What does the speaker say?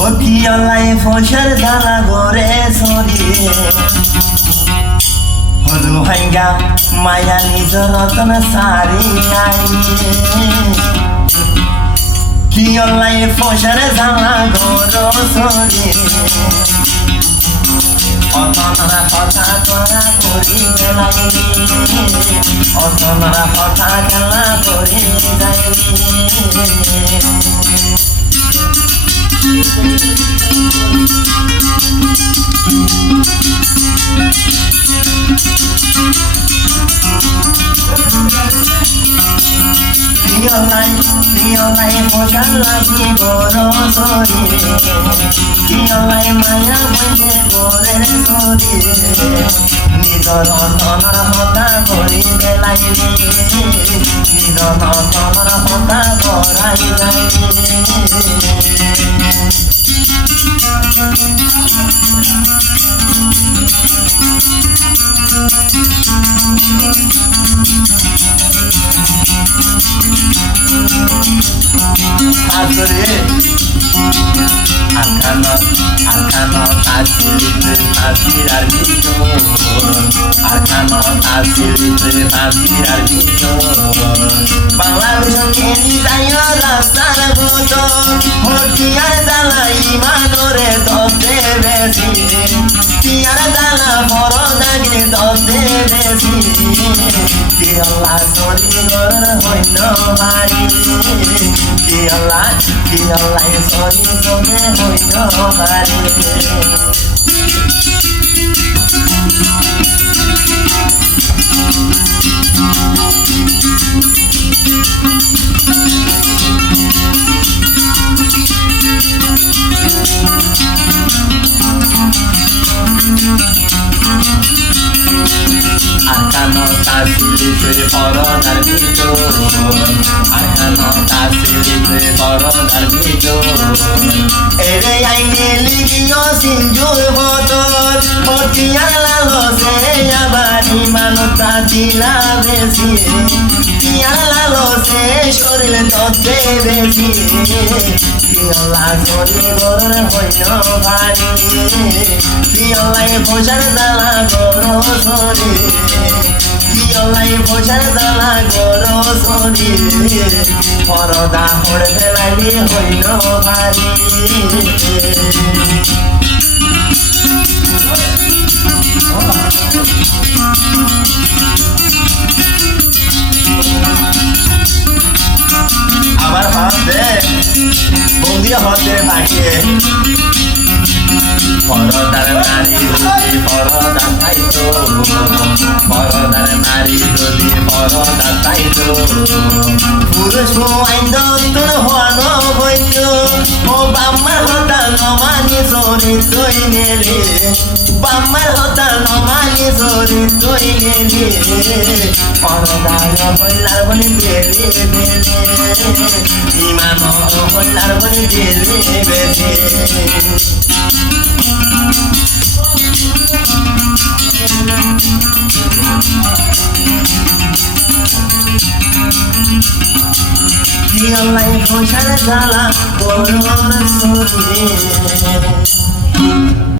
অলাই ফসর জ্বালা গরে সরিয়ে হলু ভাঙ্গা মায়া নিজ রতন সারি আইয়ে কি অলাই ফসর জ্বালা গর সরিয়ে অতনরা কথা করা করি যাইলি অতনরা কথা খেলা করি যাইলি Piolai fosal lagi goro sori Piolai maya bende gore sori Nidor otonar hota gori belai Nidor otonar hota gorai jai Asore Arkano tasilite tabirar bito Arkano tasilite tabirar bito Bangladesh keni jayo rastar buto Hortiar jala imanore dote besi Tiar jala forodagre dote besi Ki Allah sori gor hoino mari Ki Allah sori soge hoino mari Arkano tasilite forodar bito Arkano tasilite forodar bito Ere aine ligio sinjur botor Portiar lalo se abari manota dila besi Tiar lalo se shoril tote besi Piolai sori gor hoino bari Piolai fosar jala goro sori Piolai fosar jala goro sori Poroda hor belai hoino bari আবার হাত দে বন্দিয়া হাত দে পাখিয়ে পরদার নারী যদি পরদা পাইতো পরদার নারী যদি পরদা পাইতো পুরুষ আইন্দ তোর হওয়ানো হইত ও বাম্মার হতা নমানি সরি তুই নেলি বাম্মার হতা নমানি সরি তুই নেলি পরদায় হইলার বনি বেলি বেলি ইমান হইলার বনি বেলি বেলি Piolai fosar jala goro sori